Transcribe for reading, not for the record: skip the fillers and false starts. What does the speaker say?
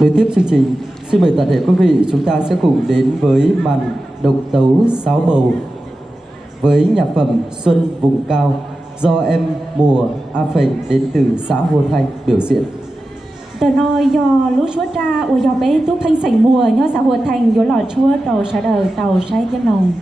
Nối tiếp chương trình, xin mời toàn thể quý vị chúng ta sẽ cùng đến với màn độc tấu sáo bầu với nhạc phẩm Xuân Vùng Cao do em Mùa A Phình đến từ xã Hồ Thanh biểu diễn. Tờ nói do lúc chúa ra ủa do bé túc thanh sảnh mùa nhó xã Hồ Thành vô lò chúa tàu xã đời tàu say chân nồng.